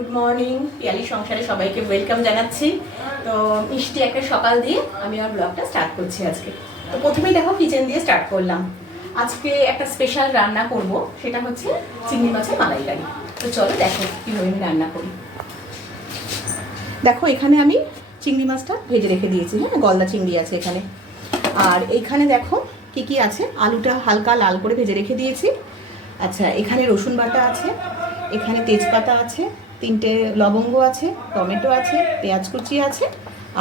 Good morning, Piyali সংসারে সবাইকে welcome জানাচ্ছি। তো মিষ্টি একটা সকাল দিয়ে আমি আমার ব্লগটা স্টার্ট করছি আজকে। তো প্রথমেই দেখো কিচেন দিয়ে স্টার্ট করলাম। আজকে একটা স্পেশাল রান্না করব, সেটা হচ্ছে চিংড়ি মাছের মালাইকারি। তো চলো দেখো কীভাবে আমি রান্না করি। দেখো এখানে আমি চিংড়ি মাছটা ভেজে রেখে দিয়েছি, হ্যাঁ গলদা চিংড়ি আছে এখানে। আর এইখানে দেখো কি কি আছে, আলুটা হালকা লাল করে ভেজে রেখে দিয়েছি। আচ্ছা, এখানে রসুন বাটা আছে, এখানে তেজপাতা আছে, 3টে লবঙ্গ আছে, টমেটো আছে, পেঁয়াজ কুচি আছে,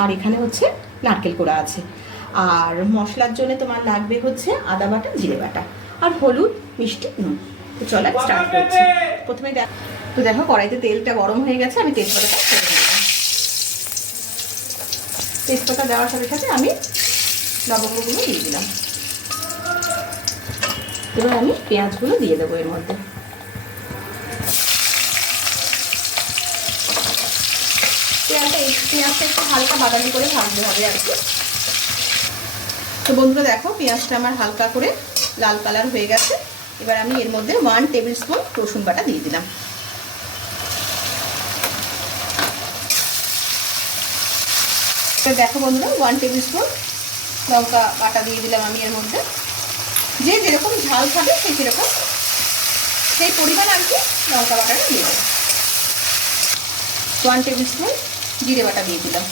আর এখানে হচ্ছে নারকেল কোড়া আছে। আর মশলার জন্য তোমার লাগবে হচ্ছে আদা বাটা, জিরে বাটা, আর হলুদ, মিষ্টি, নুন। তো চলো স্টার্ট করছি। প্রথমে দেখো কড়াইতে তেলটা গরম হয়ে গেছে, আমি তেজপাতাটা ছেড়ে দিলাম। তেজপাতা দেওয়ার সাথে সাথে আমি লবঙ্গগুলো দিয়ে দিলাম। এবার আমি পেঁয়াজগুলো দিয়ে দেবো এর মধ্যে। পেঁয়াজটা একটু হালকা বাদামি করে ভাজতে হবে আর কি। তো বন্ধুরা দেখো পেঁয়াজটা আমার হালকা করে লাল কালার হয়ে গেছে। এবার আমি এর মধ্যে 1 টেবিল স্পুন রসুন বাটা দিয়ে দিলাম। দেখো বন্ধুরা 1 টেবিল স্পুন লঙ্কা বাটা দিয়ে দিলাম আমি এর মধ্যে। যে যেরকম ঝাল খাবে সেই পরিমাণ আর কি লঙ্কা বাটাটা দিয়ে দেবো। 1 টেবিল স্পুন জিরে বাটা দিয়ে দিলাম।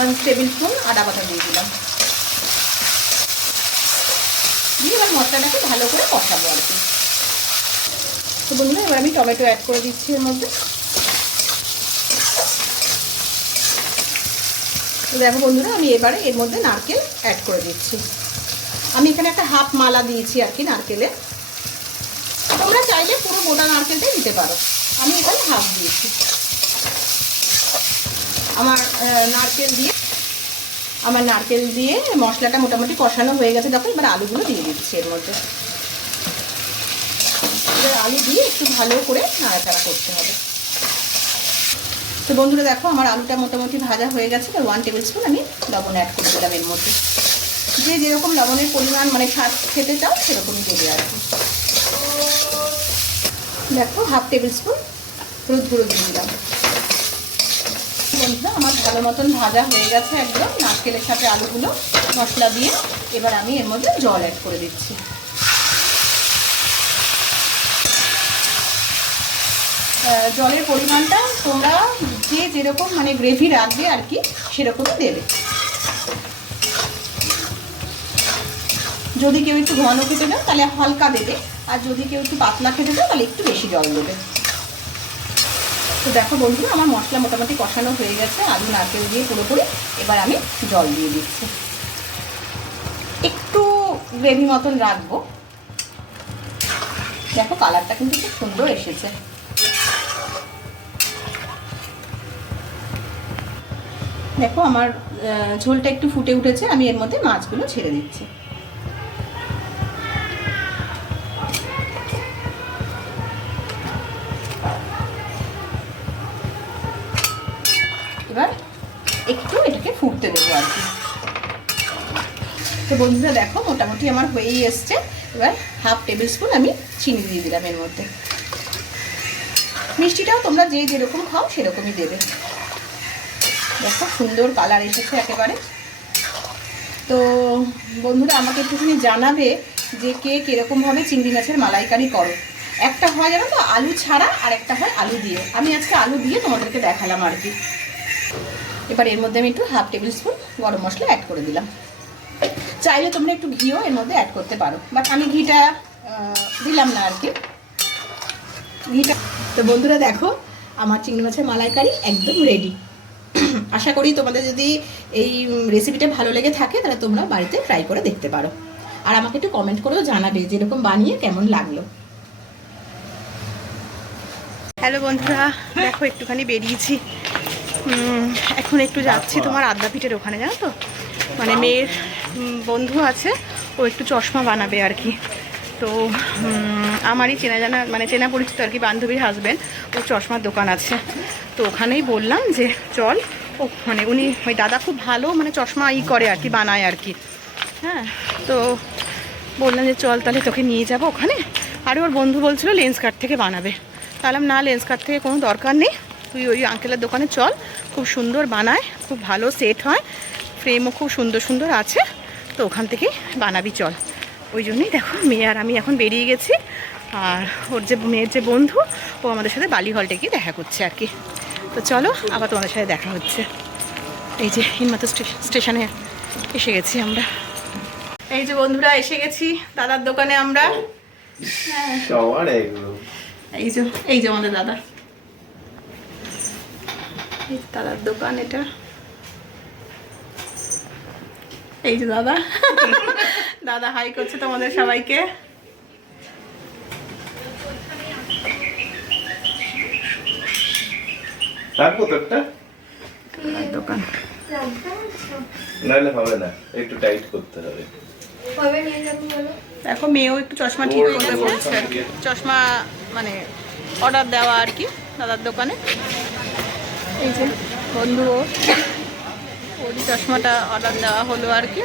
1 টেবিল স্পুন আদা বাটা দিয়ে দিলাম। দিয়ে এবার মশলাটাকে ভালো করে কষাবো আর কি। তো বন্ধুরা এবার আমি টমেটো অ্যাড করে দিচ্ছি এর মধ্যে। তো দেখো বন্ধুরা আমি এবারে এর মধ্যে নারকেল অ্যাড করে দিচ্ছি। আমি এখানে একটা হাফ মালা দিয়েছি আর কি নারকেলে। তোমরা চাইলে পুরো গোটা নারকেলটাই দিতে পারো, আমি এখানে হাফ দিয়েছি। আমার নারকেল দিয়ে মশলাটা মোটামুটি কষানো হয়ে গেছে। দেখো এবার আলুগুলো দিয়ে দিচ্ছি এর মধ্যে। এবার আলু দিয়ে একটু ভালো করে নাড়াচাড়া করতে হবে। তো বন্ধুরা দেখো আমার আলুটা মোটামুটি ভাজা হয়ে গেছে। এবার 1 টেবিল স্পুন আমি লবণ অ্যাড করে দিলাম এর মধ্যে। যে যেরকম লবণের পরিমাণ মানে স্বাদ খেতে চাও সেরকমই দেবে আর কি। দেখো হাফ টেবিল স্পুন হলুদ গুঁড়ো দিয়ে দিলাম। বন্ধুরা আমার ভালো মতন ভাজা হয়ে গেছে একদম নারকেলের সাথে আলুগুলো মশলা দিয়ে। এবার আমি এর মধ্যে জল অ্যাড করে দিচ্ছি। জলের পরিমাণটা তোমরা যে যেরকম মানে গ্রেভি রাখবে আর কি সেরকমই দেবে। যদি কেউ একটু ঘন খেতে চাও তাহলে হালকা দেবে, আর যদি কেউ একটু পাতলা খেতে চাও তাহলে একটু বেশি জল দেবে। তো দেখো বন্ধুরা আমার মশলা মোটামুটি কষানো হয়ে গেছে আলু নারকেল দিয়ে পুরোপুরি। এবার আমি জল দিয়ে দিচ্ছি, একটু গ্রেভি মতন রাখবো। দেখো কালারটা কিন্তু খুব সুন্দর এসেছে। দেখো আমার ঝোলটা একটু ফুটে উঠেছে, আমি এর মধ্যে মাছগুলো ছেড়ে দিচ্ছি। এবার একটু এটাকে ফুটতে দেবো আর কি। তো বন্ধুরা দেখো মোটামুটি আমার হয়েই এসছে। এবার হাফ টেবিল স্পুন আমি চিনি দিয়ে দিলাম এর মধ্যে। মিষ্টিটাও তোমরা যে যেরকম খাও সেরকমই দেবে। দেখো সুন্দর কালার এসেছে একেবারে। তো বন্ধুরা আমাকে একটুখানি জানাবে যে কে কীরকমভাবে চিংড়ি মাছের মালাইকারি করো। একটা হয় জানো তো আলু ছাড়া, আর একটা হয় আলু দিয়ে। আমি আজকে আলু দিয়ে তোমাদেরকে দেখালাম আর কি। এবার এর মধ্যে আমি একটু হাফ টেবিল স্পুন গরম মশলা অ্যাড করে দিলাম। চাইলে তোমরা একটু ঘিও এর মধ্যে অ্যাড করতে পারো, বাট আমি ঘিটা দিলাম না আর কি। ঘিটা তো বন্ধুরা দেখো আমার চিংড়ি মাছের মালাইকারি একদম রেডি। আশা করি তোমাদের যদি এই রেসিপিটা ভালো লেগে থাকে তাহলে তোমরা বাড়িতে ট্রাই করে দেখতে পারো। আর আমাকে একটু কমেন্ট করেও জানাবে যেরকম বানিয়ে কেমন লাগলো। হ্যালো বন্ধুরা দেখো একটুখানি বেরিয়েছি, এখন একটু যাচ্ছি তোমার আদ্যাপীঠের ওখানে, জানো তো মানে মেয়ের বন্ধু আছে, ও একটু চশমা বানাবে আর কি। তো আমারই চেনা জানা মানে চেনা পরিচিত আর কি বান্ধবীর হাজব্যান্ড, ওর চশমার দোকান আছে। তো ওখানেই বললাম যে চল, ও মানে উনি ওই দাদা খুব ভালো মানে চশমা করে আর কি, বানায় আর কি। হ্যাঁ তো বললাম যে চল তাহলে তোকে নিয়ে যাবো ওখানে, আর ওর বন্ধু বলছিল লেন্স কার্ড থেকে বানাবে। তাহলে না, লেন্স কার্ড থেকে কোনো দরকার নেই, তুই ওই আঙ্কেলের দোকানে চল, খুব সুন্দর বানায়, খুব ভালো সেট হয়, ফ্রেমও খুব সুন্দর সুন্দর আছে, তো ওখান থেকেই বানাবি চল। ওই জন্যই দেখো মেয়ে আর আমি এখন বেরিয়ে গেছি। আর ওর যে মেয়ের যে বন্ধু, ও আমাদের সাথে বালি হলটে গিয়ে দেখা করছে আর কি। তো চলো আবার তোমাদের সাথে দেখা হচ্ছে। এই যে হিনমাতা স্টেশনে এসে গেছি আমরা। এই যে বন্ধুরা এসে গেছি দাদার দোকানে আমরা। এই যে আমাদের দাদা, দাদার দোকান এটা। এই যে দাদা দাদা হাই করছে তোমাদের সবাইকে। দোকান নাহলে হবে না, একটু টাইট করতে হবে। দেখো মেয়েও একটু চশমা ঠিক করবে বলছে আর কি, চশমা মানে অর্ডার দেওয়া আর কি দাদার দোকানে। এই যে বন্ধু ওরই চশমাটা অর্ডার দেওয়া হলো আর কি।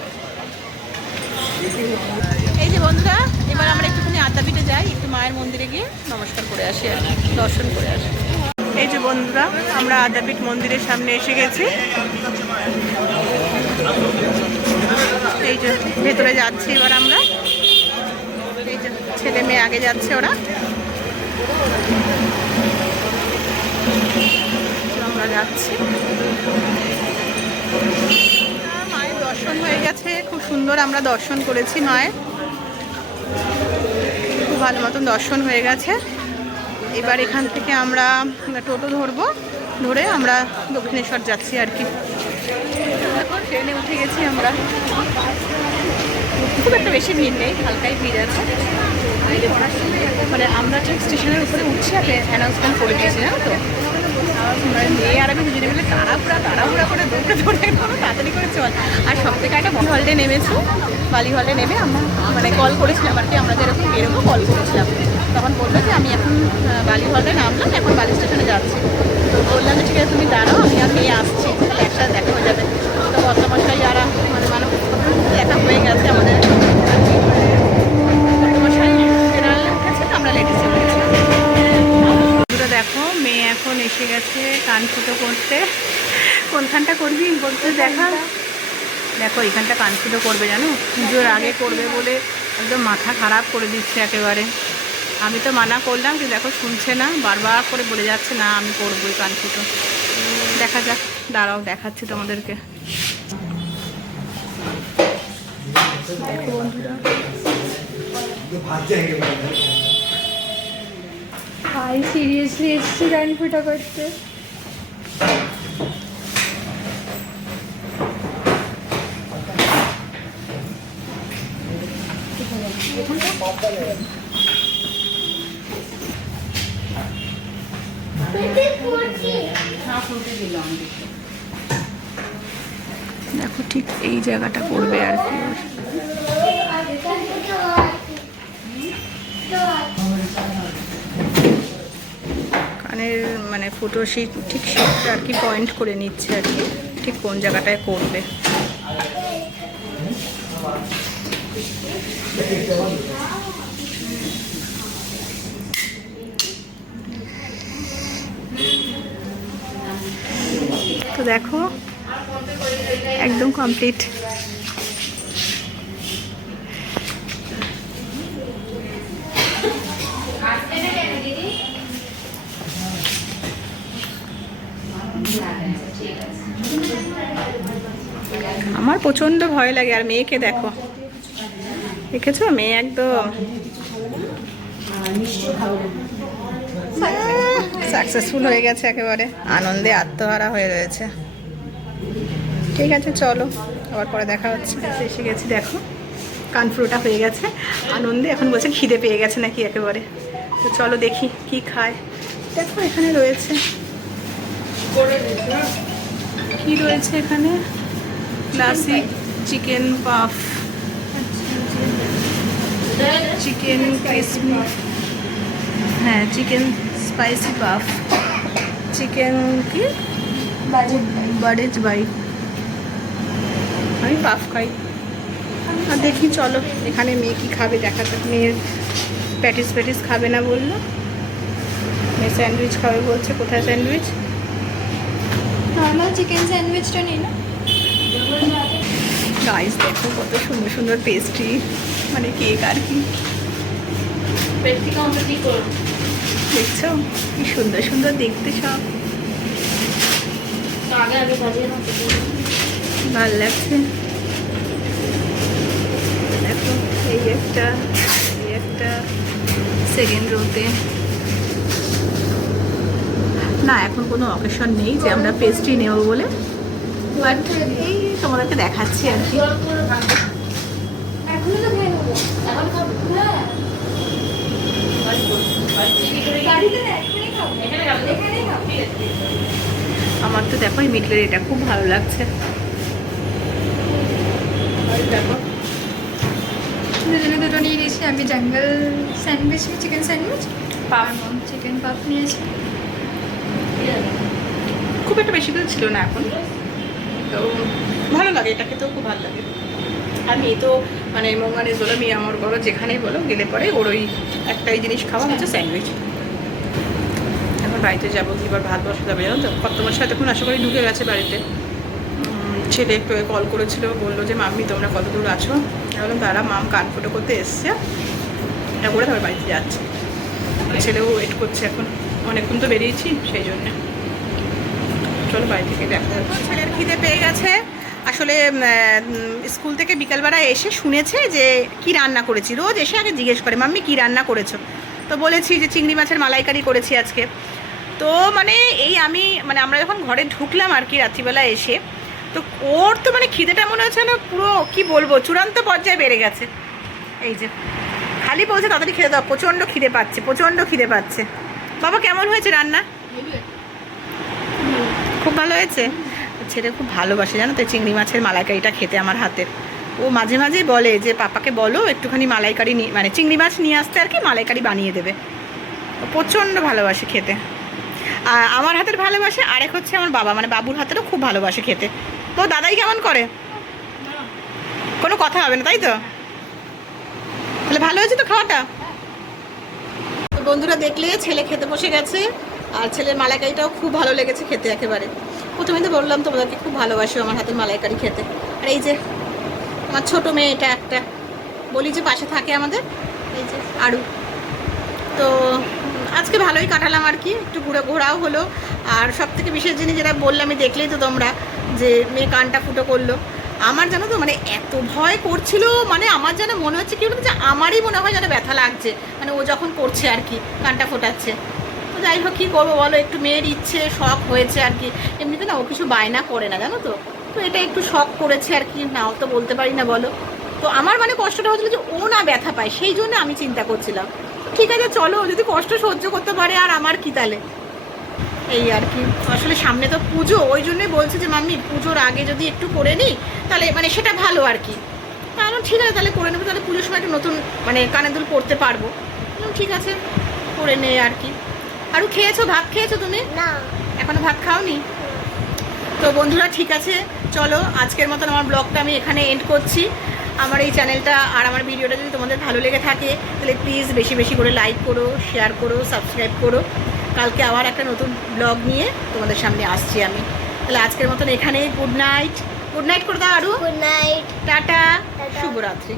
এই যে বন্ধুরা এবার আমরা একটুখানি আদ্যাপীঠে যাই, একটু মায়ের মন্দিরে গিয়ে নমস্কার করে আসি আর দর্শন করে আসি। এই যে বন্ধুরা আমরা আদ্যাপীঠ মন্দিরের সামনে এসে গেছি। এই যে ভেতরে যাচ্ছি এবার আমরা। এই যে ছেলে মেয়ে আগে যাচ্ছে, ওরা আমরা যাচ্ছি। মায়ের দর্শন হয়ে গেছে, খুব সুন্দর আমরা দর্শন করেছি মায়ের, খুব ভালো মতন দর্শন হয়ে গেছে। এবার এখান থেকে আমরা টোটো ধরবো, ধরে আমরা দক্ষিণেশ্বর যাচ্ছি আর কি। এখন ট্রেনে উঠে গেছি আমরা, খুব একটা বেশি ভিড় নেই, হালকাই ভিড় আছে। মানে আমরা ঠিক স্টেশনের উপরে উঠছি আর অ্যানাউন্সমেন্ট করে দিয়েছি, জানো তো। মেয়ে আর আমি দুজনে মিলে তাড়াহুড়া করে দৌড়ে তাড়াতাড়ি করে চল। আর সব থেকে একটা বালি হলে নেমেছি, বালি হলে নেমে আমরা মানে কল করেছিলাম আর কি, আমরা যেরকম বেরোবো কল করেছিলাম। তখন বললো যে আমি এখন বালি হলে নামলাম, এখন বালি স্টেশনে যাচ্ছি। তো বললাম যে ঠিক আছে তুমি দাঁড়াও, আমি আর মেয়ে আসছি, তাহলে একসাথে দেখা হয়ে যাবে। তো বর্তমশাই আর মানে মানব দেখা হয়ে গেছে আমাদের। বর্তমশাই জেনারেলে উঠেছে, আমরা লেডিসে উঠেছি। দেখো মেয়ে এখন এসে গেছে কান ফুটো করতে। কোনখানটা করবি বলতে দেখা, দেখো এইখানটা কান ফুটো করবে, জানো পুজোর আগে করবে বলে একদম মাথা খারাপ করে দিচ্ছে একেবারে। আমি তো মানা করলাম, কিন্তু দেখো শুনছে না, বারবার করে বলে যাচ্ছে না আমি করবোই কান ফুটো। দেখা যাক, দাঁড়াও দেখাচ্ছি তোমাদেরকে। দেখো বন্ধুরা ভাই সিরিয়াসলি এসছি কান ফুটা করতে। দেখো ঠিক এই জায়গাটা করবে আর কি। কানের মানে ফুটো শীত ঠিক শীতটা আর কি পয়েন্ট করে নিচ্ছে আর কি, ঠিক কোন জায়গাটায় করবে। তো দেখো একদম কমপ্লিট। আমার প্রচন্ড ভয় লাগে। আর মেয়েকে দেখো, দেখেছো মেয়ে একদম সাকসেসফুল হয়ে গেছে, একেবারে আনন্দে আত্মহারা হয়ে রয়েছে। ঠিক আছে চলো আবার পরে দেখা হচ্ছে। এসে গেছি, দেখো কানফুটোটা হয়ে গেছে আনন্দে। এখন বলছে খিদে পেয়ে গেছে নাকি একেবারে। তো চলো দেখি কি খায়। দেখো এখানে রয়েছে কি রয়েছে এখানে, classic chicken puff, chicken crispy, হ্যাঁ চিকেন স্পাইসি পাফ, চিকেন কি বাড়িজ বাইট। আমি পাফ খাই। আর দেখি চলো এখানে মেয়ে কি খাবে দেখা যাক। মেয়ের প্যাটিস প্যাটিস খাবে না বললো, স্যান্ডউইচ খাবে বলছে। কোথায় স্যান্ডউইচ? নর্মাল চিকেন স্যান্ডউইচটা নিই না? গাইস দেখো কত সুন্দর সুন্দর পেস্ট্রি, মানে কেক আর কি। দেখছো কি সুন্দর সুন্দর দেখতে সব, ভালো লাগছে। দেখো এই একটা সেকেন্ড রোতে। না এখন কোনো অকেশন নেই যে আমরা পেস্ট্রি নেব বলে, বাট এই তোমাদেরকে দেখাচ্ছি আর কি। এখনো তো খেয়ে নেবো। হ্যাঁ। বাড়িতে না, এখানেই খাবো। এখানেই খাবো। আমার তো দেখো এই মিডলের এটা খুব ভালো লাগছে। আর দেখো দুজনে দুটো নিয়ে নিয়েছি। আমি জঙ্গল স্যান্ডউইচ, চিকেন স্যান্ডউইচ, পাপ চিকেন পাপ নিয়েছি। খুব একটা বেশি করে ছিল না এখন, তো ভালো লাগে, এটা খেতেও খুব ভালো লাগে। আর মেয়ে তো মানে মঙ্গানে বলো, মেয়ে আমার বলো, যেখানেই বলো গেলে পরে ওর ওই একটাই জিনিস খাওয়া হচ্ছে স্যান্ডউইচ। এখন বাড়িতে যাবো, এবার ভাত বসা যাবে জানো তো। কর্তমার সাথে এখন আশা করি ঢুকে গেছে বাড়িতে। ছেলে একটু কল করেছিল, বললো যে মাম্মি তোমরা কত দূর আছো। বললাম তারা মাম কান ফুটো করতে এসছে, এটা করে তারপর বাড়িতে যাচ্ছে। ছেলেও ওয়েট করছে, এখন অনেকক্ষণ তো বেরিয়েছি সেই জন্যে। চলো বাড়ি থেকে দেখা যাচ্ছে। ছেলের খিদে পেয়ে গেছে আসলে। স্কুল থেকে বিকালবেলা এসে শুনেছে যে কি রান্না করেছি। রোজ এসে আগে জিজ্ঞেস করে মাম্মি কি রান্না করেছো, তো বলেছি যে চিংড়ি মাছের মালাইকারি করেছি আজকে। তো মানে এই মানে আমরা যখন ঘরে ঢুকলাম আর কি রাত্রিবেলা এসে, তো ওর তো মানে খিদেটা মনে হচ্ছে না পুরো কি বলবো চূড়ান্ত পর্যায়ে বেড়ে গেছে। এই যে খালি বলছে তাড়াতাড়ি খেতে দাও, প্রচণ্ড খিদে পাচ্ছে, প্রচণ্ড খিদে পাচ্ছে। বাবা কেমন হয়েছে রান্না? খুব ভালো হয়েছে। ছেলে খুব ভালোবাসে জানো তো চিংড়ি মাছের মালাইকারিটা খেতে আমার হাতের। ও মাঝে মাঝেই বলে যে পাপাকে বলো একটুখানি মালাইকারি মানে চিংড়ি মাছ নিয়ে আসতে আর কি, মালাইকারি বানিয়ে দেবে। ও প্রচণ্ড ভালোবাসে খেতে। আর আমার হাতের ভালোবাসে, আরেক হচ্ছে আমার বাবা মানে বাবুর হাতেরও খুব ভালোবাসে খেতে। তো দাদাই কেমন করে? কোনো কথা হবে না তাই তো? তাহলে ভালো হয়েছে তো খাওয়াটা। তো বন্ধুরা দেখলে ছেলে খেতে বসে গেছে, আর ছেলের মালাইকারিটাও খুব ভালো লেগেছে খেতে একেবারে। প্রথমে তো বললাম তোমাদেরকে খুব ভালোবাসো আমার হাতের মালাইকারি খেতে। আর এই যে আমার ছোটো মেয়ে, এটা একটা বলি যে পাশে থাকে আমাদের, এই যে আরু। তো আজকে ভালোই কাটালাম আর কি, একটু ঘোরাও হলো। আর সব থেকে বিশেষ জিনিস যেটা বললাম, দেখলেই তো তোমরা যে মেয়ে কানটা ফুটো করলো। আমার জানো তো মানে এত ভয় করছিল, মানে আমার যেন মনে হচ্ছে কি বলতো যে আমারই মনে হয় যেন ব্যথা লাগছে, মানে ও যখন করছে আর কি কানটা ফোটাচ্ছে। তো যাই হোক কী করবো বলো, একটু মেয়ের ইচ্ছে শখ হয়েছে আর কি। এমনিতে না ও কিছু বায়না করে না জানো তো, তো এটা একটু শখ করেছে আর কি, নাও তো বলতে পারি না বলো। তো আমার মানে কষ্টটা হচ্ছিলো যে ও না ব্যথা পায়, সেই জন্য আমি চিন্তা করছিলাম ঠিক আছে চলো, যদি কষ্ট সহ্য করতে পারে আর আমার কি তাহলে, এই আর কি। আসলে সামনে তো পুজো, ওই জন্যই বলছে যে মাম্মি পুজোর আগে যদি একটু করে নিই তাহলে মানে সেটা ভালো আর কি। কারণ ঠিক আছে তাহলে করে নেবো, তাহলে পুজোর সময় একটু নতুন মানে কানের দুল পরতে পারবো। ঠিক আছে করে নে আর কি। আরও খেয়েছো, ভাত খেয়েছো তুমি? না এখনো ভাত খাওনি? তো বন্ধুরা ঠিক আছে চলো, আজকের মতন আমার ব্লগটা আমি এখানে এন্ড করছি। আমার এই চ্যানেলটা আর আমার ভিডিওটা যদি তোমাদের ভালো লেগে থাকে তাহলে প্লিজ বেশি বেশি করে লাইক করো, শেয়ার করো, সাবস্ক্রাইব করো। কালকে আবার একটা নতুন ব্লগ নিয়ে তোমাদের সামনে আসছি আমি। তাহলে আজকের মতন এখানে গুড নাইট। গুড নাইট করে দাও আরু। গুড নাইট, টাটা, শুভরাত্রি।